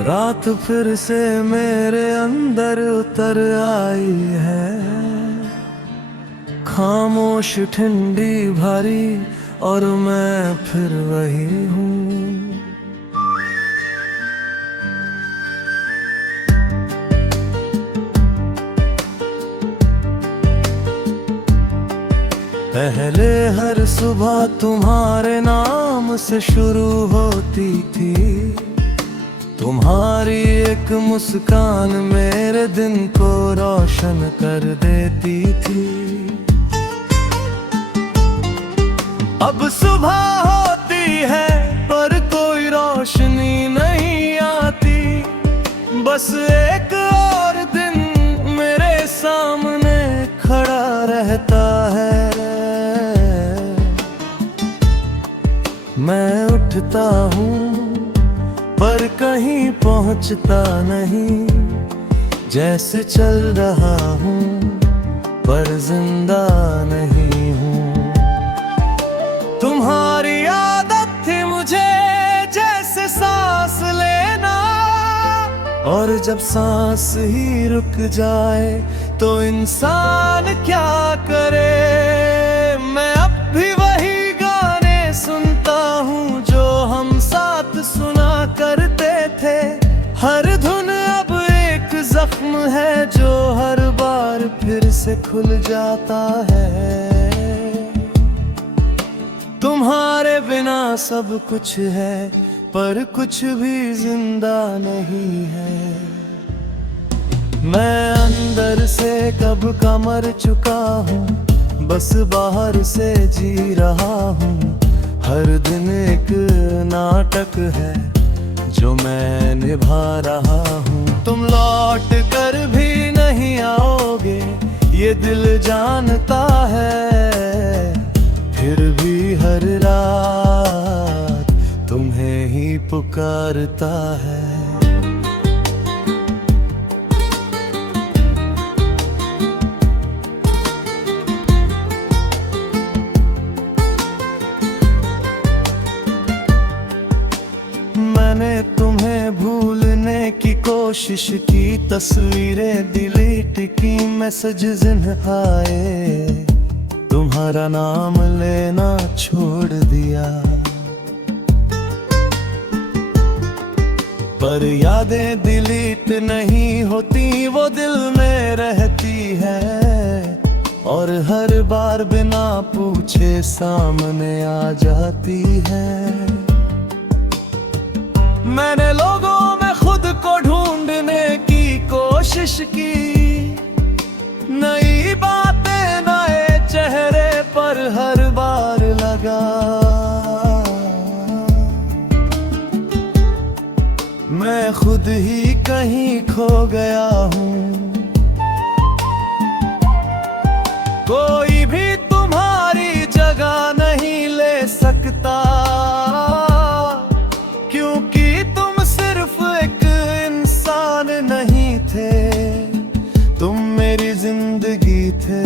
रात फिर से मेरे अंदर उतर आई है, खामोश ठंडी भारी, और मैं फिर वही हूँ। पहले हर सुबह तुम्हारे नाम से शुरू होती थी, तुम्हारी एक मुस्कान मेरे दिन को रोशन कर देती थी। अब सुबह होती है पर कोई रोशनी नहीं आती, बस एक और दिन मेरे सामने खड़ा रहता है। मैं उठता हूँ पर कहीं पहुँचता नहीं, जैसे चल रहा हूँ पर जिंदा नहीं हूँ। तुम्हारी आदत थी मुझे जैसे सांस लेना, और जब सांस ही रुक जाए तो इंसान क्या करे। मैं अब भी वही गाने सुनता हूँ जो हम साथ सुना करते थे। हर धुन अब एक जख्म है जो हर बार फिर से खुल जाता है। तुम्हारे बिना सब कुछ है पर कुछ भी जिंदा नहीं है। मैं अंदर से कब का मर चुका हूँ, बस बाहर से जी रहा हूँ। हर दिन एक नाटक है जो मैं निभा रहा हूँ। तुम लौट कर भी नहीं आओगे ये दिल जानता है, फिर भी हर रात तुम्हें ही पुकारता है। मैंने तुम्हें भूलने की कोशिश की, तस्वीरें डिलीट की, मैसेज जिन्हें आए तुम्हारा नाम लेना छोड़ दिया। पर यादें डिलीट नहीं होती, वो दिल में रहती है, और हर बार बिना पूछे सामने आ जाती है। मैंने लोगों में खुद को ढूंढने की कोशिश की, नई बातें नए चेहरे पर हर बार लगा। मैं खुद ही कहीं खो गया हूँ, कोई भी तुम्हारी जगह नहीं ले सकता, क्योंकि तुम सिर्फ एक इंसान नहीं थे, तुम मेरी जिंदगी थे।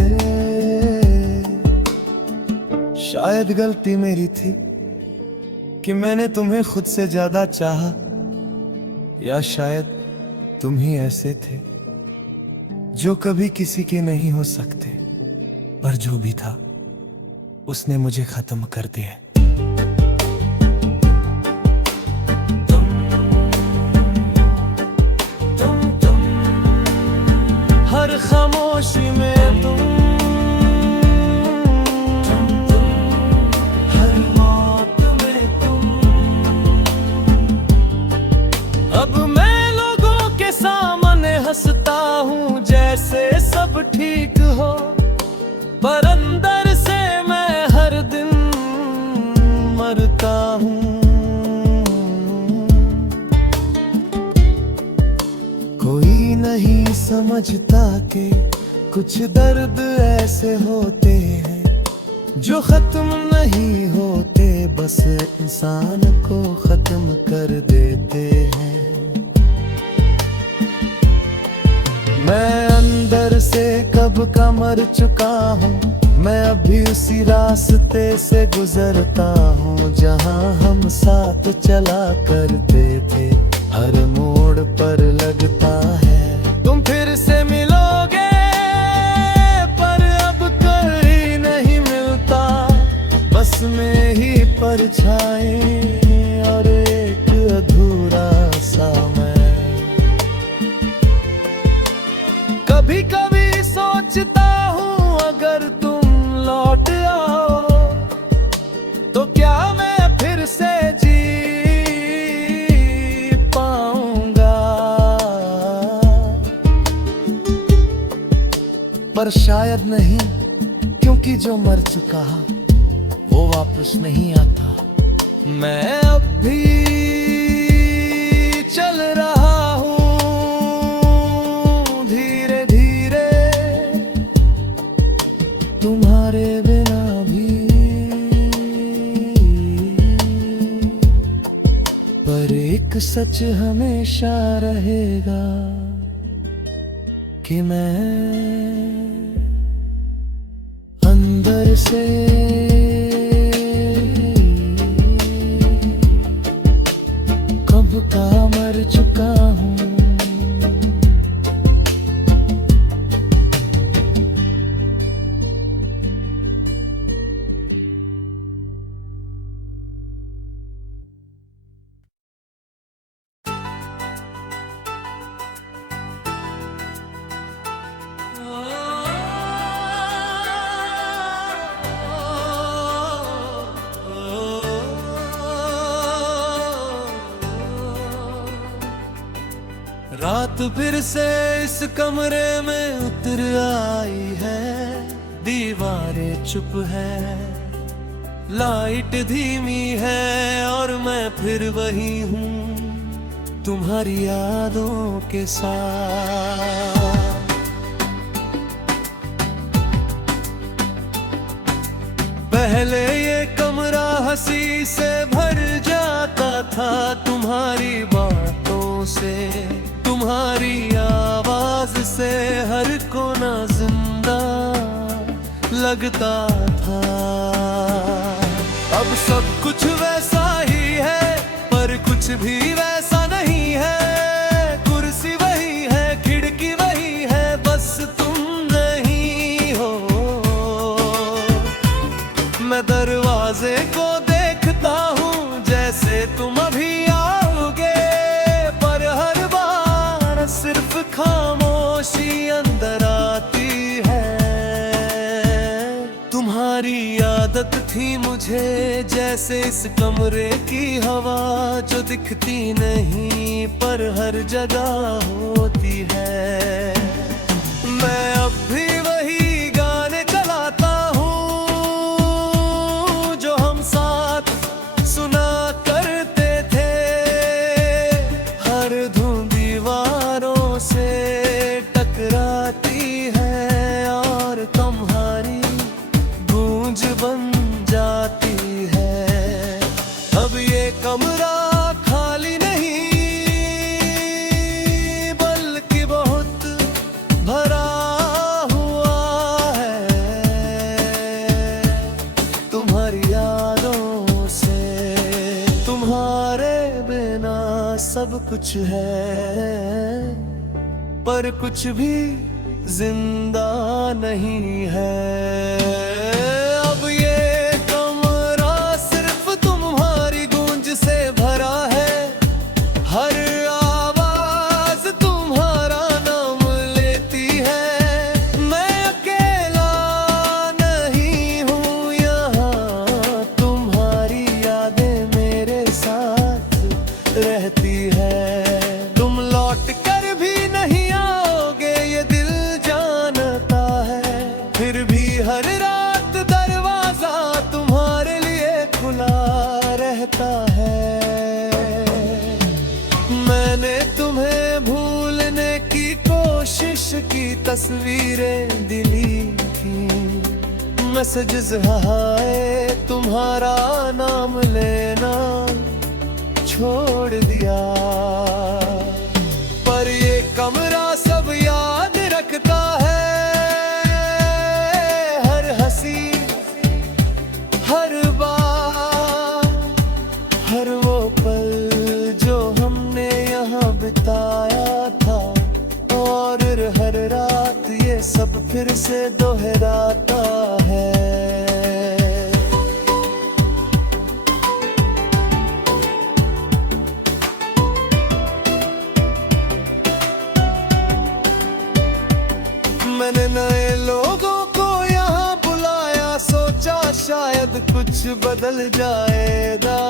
शायद गलती मेरी थी कि मैंने तुम्हें खुद से ज्यादा चाहा, या शायद तुम ही ऐसे थे जो कभी किसी के नहीं हो सकते। पर जो भी था उसने मुझे खत्म कर दिया। हर खामोशी में तुम, हर मौत में तुम। अब मैं लोगों के सामने हंसता हूँ जैसे सब ठीक हो, पर अंदर से मैं हर दिन मरता हूँ। कोई नहीं समझता कि कुछ दर्द ऐसे होते हैं जो खत्म नहीं होते, बस इंसान को खत्म कर देते हैं। मैं अंदर से कब का मर चुका हूँ, मैं अभी उसी रास्ते से गुजरता हूँ जहाँ हम साथ चला करते थे। हर मोड़ मोड़ पर लगता है। तुम फिर से मिलोगे पर अब कहीं नहीं मिलता, बस में ही परछाई और एक अधूरा सा मैं। कभी कभी सोचता हूँ अगर तुम लौट आओ तो क्या मैं फिर से जी पाऊंगा। पर शायद नहीं, क्योंकि जो मर चुका वो वापस नहीं आता। मैं अब भी चल रहा हूँ धीरे धीरे, तुम्हारे बिना भी। पर एक सच हमेशा रहेगा कि मैं अंदर से कब का मर चुका हूँ। रात फिर से इस कमरे में उतर आई है, दीवारें चुप है, लाइट धीमी है और मैं फिर वही हूँ तुम्हारी यादों के साथ। पहले ये कमरा हंसी से भर जाता था, तुम्हारी बातों से, तुम्हारी आवाज से हर कोना जिंदा लगता था। अब सब कुछ वैसा ही है पर कुछ भी वैसा नहीं है। कुर्सी वही है, खिड़की वही है, बस तुम नहीं हो। मैं दरवाजे को देखता हूँ जैसे तुम अभी आओगे, पर हर बार सिर्फ खामोशी अंदर आती है। तुम्हारी आदत थी मुझे जैसे इस कमरे की हवा, जो दिखती नहीं पर हर जगह होती है। मैं अब भी वही गाने चलाता हूँ जो हम साथ सुना करते थे। हर धुन दीवारों से टकराती है और तुम्हारी गूंज बन जाती है। अब ये कमरा खाली नहीं बल्कि बहुत भरा हुआ है तुम्हारी यादों से। तुम्हारे बिना सब कुछ है पर कुछ भी जिंदा नहीं है। अब ये कमरा सिर्फ तुम्हारी गूंज से भरा है, हर आवाज तुम्हारा नाम लेती है। मैं अकेला नहीं हूँ यहाँ, तुम्हारी यादें मेरे साथ रहती है। तुम लौट कर भी नहीं आओगे ये दिल जानता है, फिर भी हर रात दरवाजा तुम्हारे लिए खुला रहता है। मैंने तुम्हें भूलने की कोशिश की, तस्वीरें डिलीट की, मैसेजेस हाय तुम्हारा नाम लेना छोड़ दिया। पर ये कमरा सब याद रखता है, हर हंसी, हर बार, हर वो पल जो हमने यहाँ बिताए। सब फिर से दोहराता है। मैंने नए लोगों को यहाँ बुलाया, सोचा शायद कुछ बदल जाएगा,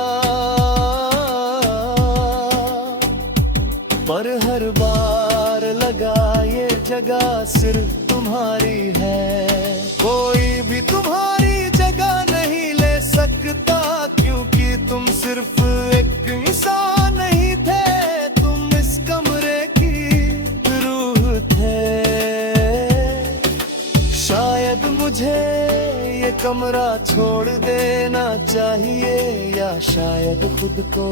पर हर बार लगा ये जगह सिर्फ तुम्हारी है। कोई भी तुम्हारी जगह नहीं ले सकता, क्योंकि तुम सिर्फ एक इंसान नहीं थे, तुम इस कमरे की रूह थे। शायद मुझे ये कमरा छोड़ देना चाहिए, या शायद खुद को,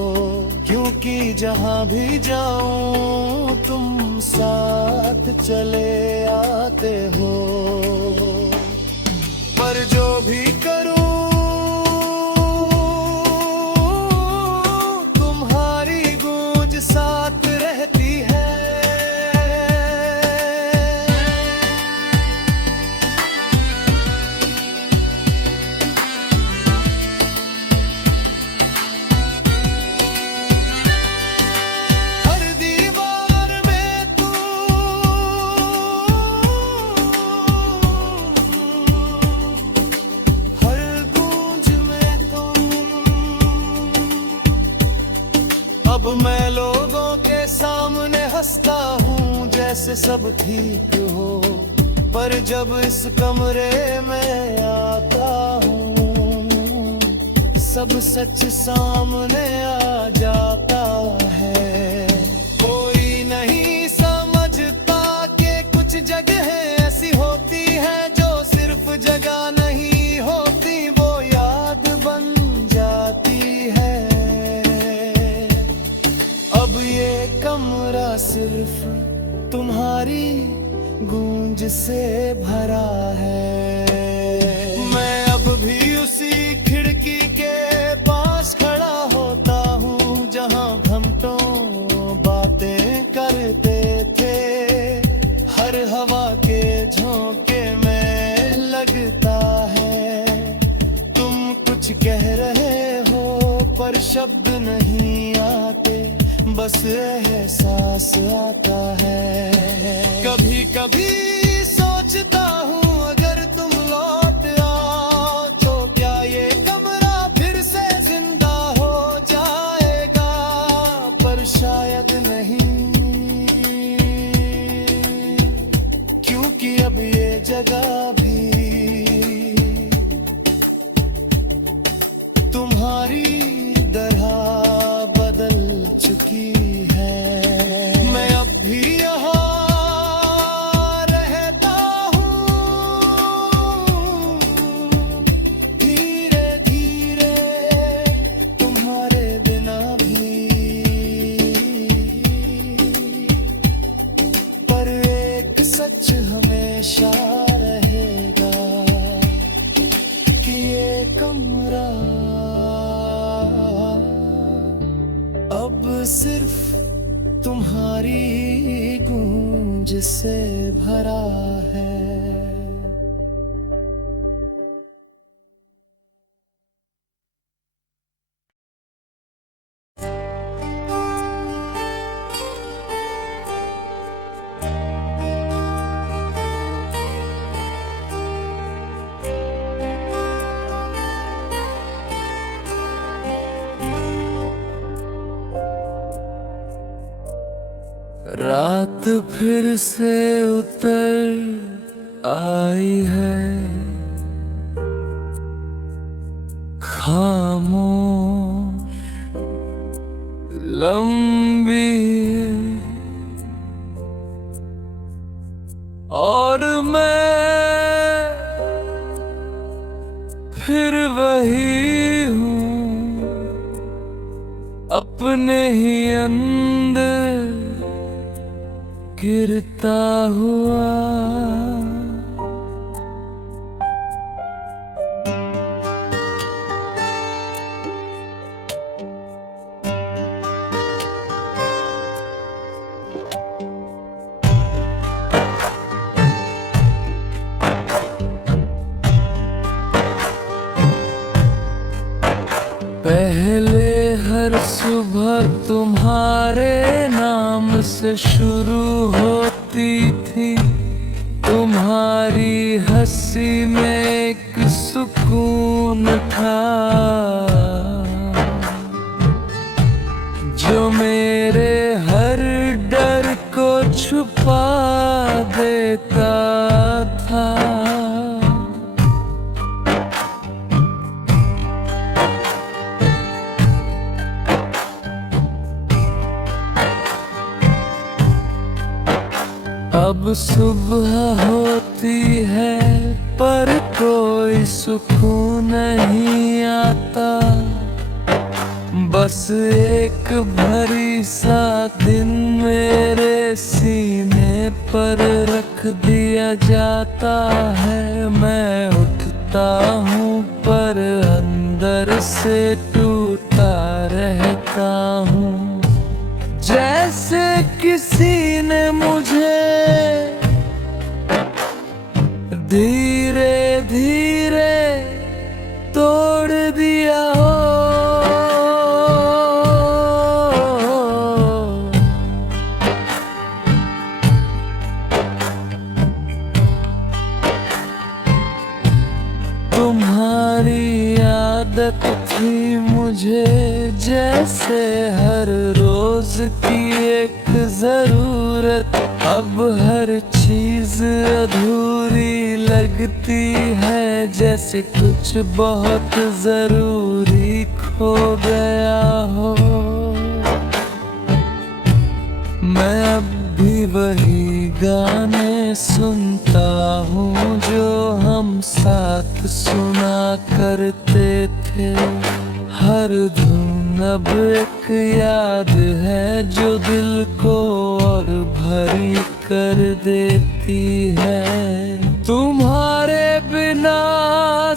क्योंकि जहां भी जाऊं तुम साथ चले आते हो। पर जो भी करूं तुम्हारी गूंज साथ रहती है। अब मैं लोगों के सामने हंसता हूँ जैसे सब ठीक हो, पर जब इस कमरे में आता हूँ सब सच सामने आ जाता है। कोई नहीं समझता कि कुछ जगहें ऐसी होती हैं जो सिर्फ जगह नहीं होती, वो याद बन जाती है। अब ये कमरा सिर्फ तुम्हारी गूंज से भरा है। मैं अब भी उसी खिड़की के पास खड़ा होता हूँ जहाँ घंटों बातें करते थे। हर हवा के झोंके में लगता है तुम कुछ कह रहे हो, पर शब्द नहीं आते, बस एहसास आता है। कभी कभी सोचता हूँ अगर तुम लौट आओ तो क्या ये कमरा फिर से जिंदा हो जाएगा, पर शायद नहीं, क्योंकि अब ये जगह भी तुम्हारी तरह बदल चुकी है। मैं अब भी यहाँ रहता हूँ, धीरे धीरे तुम्हारे बिना भी, पर एक सच हमेशा रहेगा कि ये कमरा अब सिर्फ तुम्हारी गूंज से भरा है। रात फिर से उतर आई है, खामोश लंबी, और मैं फिर वही हूँ अपने ही अंदर गिरता हुआ। तुम्हारे नाम से शुरू होती थी। तुम्हारी हंसी में एक सुकून था जो मेरे हर डर को छुपा देता था। अब सुबह होती है पर कोई सुकून नहीं आता। बस एक भरी सा दिन मेरे सीने पर रख दिया जाता है। मैं उठता हूँ पर अंदर से टूटा रहता हूँ। जैसे किसी ने मुझे धीरे धीरे तोड़ दिया हो। तुम्हारी आदत थी मुझे जैसे हर रोज की एक जरूरत। अब हर चीज अधूरी लगती है जैसे कुछ बहुत जरूरी खो गया हो। मैं अब भी वही गाने सुनता हूँ जो हम साथ सुना करते थे। हर धुन अब एक याद है जो दिल को और भरी कर देती है। तुम्हारे बिना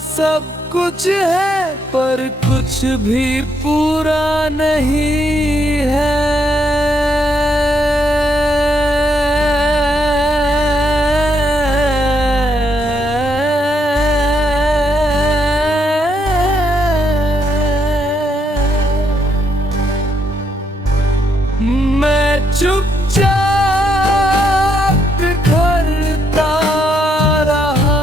सब कुछ है पर कुछ भी पूरा नहीं है। मैं चुपचाप बिखरता रहा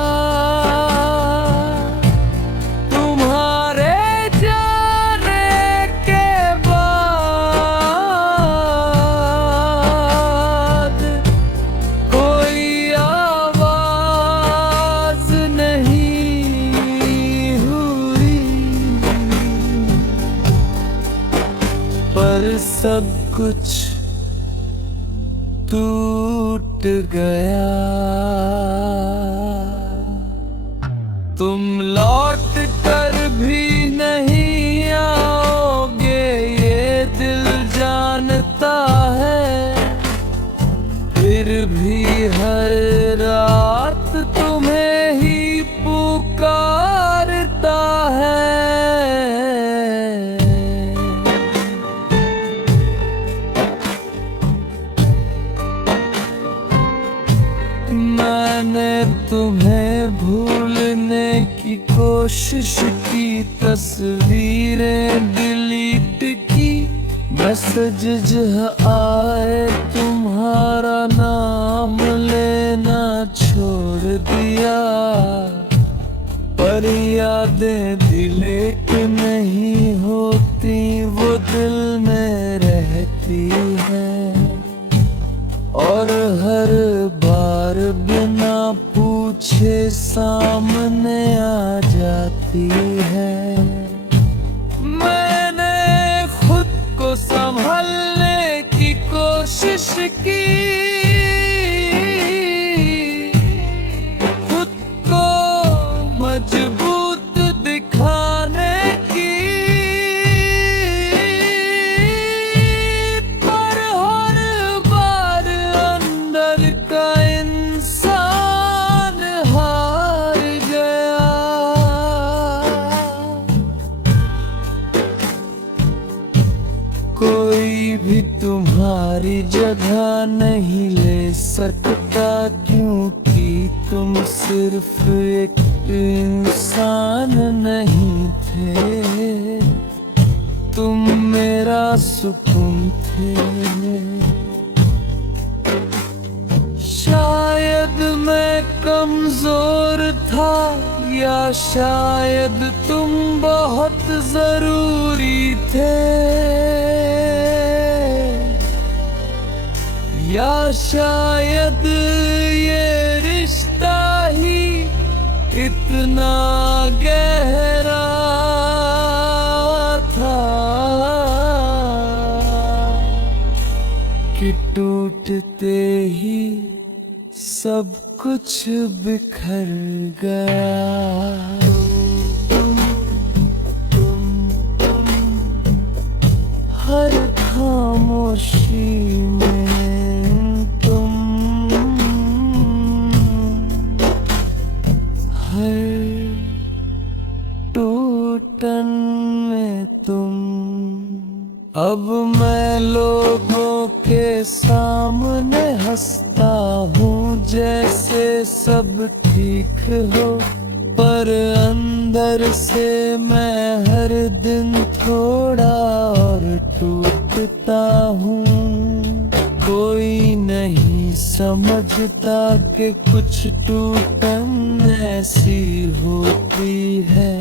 तुम्हारे जाने के बाद। कोई आवाज नहीं हुई पर सब कुछ टूट गया। तुम लौट कर भी नहीं आओगे ये दिल जानता है। फिर भी हर रात तुम्हें ही पुकारता है। मैंने तुम्हें भूलने की कोशिश की, तस्वीरें डिलीट की, मैसेज आए तुम्हारा नाम लेना छोड़ दिया। पर यादें दिले की नहीं होती, वो दिल में रहती हैं और हर बार बिना पूछे सामने आ जाती है। मैंने खुद को संभालने की कोशिश की, खुद को मजबूत दिखाने की, पर हर बार अंदर का इंसान हार गया। कोई भी तुम्हारी जगह नहीं ले सकता, क्योंकि तुम सिर्फ एक इंसान नहीं थे, तुम मेरा सुकून थे। शायद मैं कमजोर था, या शायद तुम बहुत जरूरी थे, या शायद ये रिश्ता ही इतना गहरा था कि टूटते ही सब कुछ बिखर गया। हर खामोशी में तुम, हर टूटन में तुम। अब मैं लोगों के सामने हंसता हूँ जैसे सब ठीक हो, पर अंदर से मैं हर दिन थोड़ा और टूटता हूँ। कोई नहीं समझता कि कुछ टूटन ऐसी होती है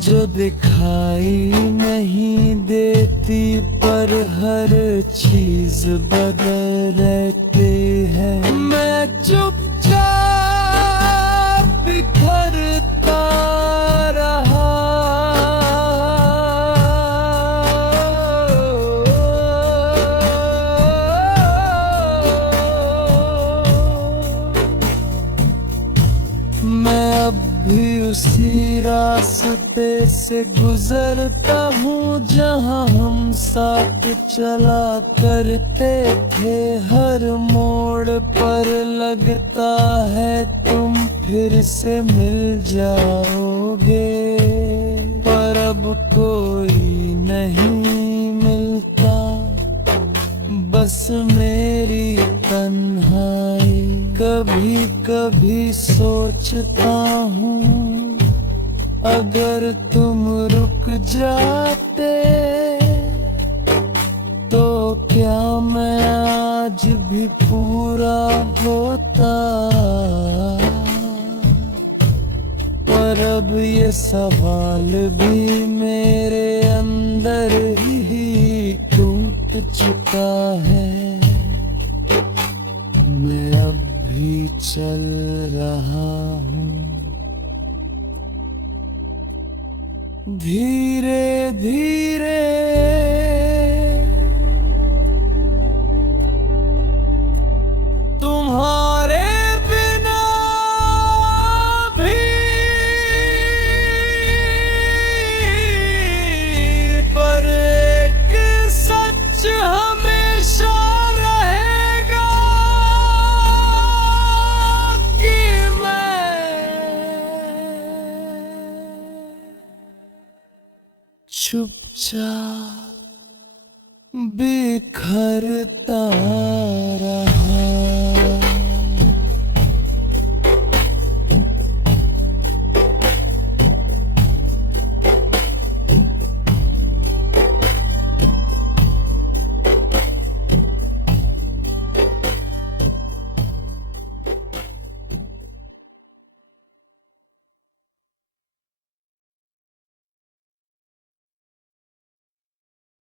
जो दिखाई नहीं देती, पर हर चीज बदल रहती है। मैं चुपचाप बिखरता रहा, मैं अब भी उसी रास्ते से गुजरता हूँ जहाँ हम साथ चला करते थे। हर मोड़ पर लगता है तुम फिर से मिल जाओगे, पर अब कोई नहीं मिलता, बस मेरी तन्हाई। कभी कभी सोचता हूँ अगर तुम रुक जाते तो क्या मैं आज भी पूरा होता, पर अब ये सवाल भी मेरे अंदर ही टूट चुका है। मैं अब भी चल रहा हूँ, धीरे धीरे तुम्हारे बिना भी, पर एक सच हमेशा रहेगा कि चुपचाप बिखरता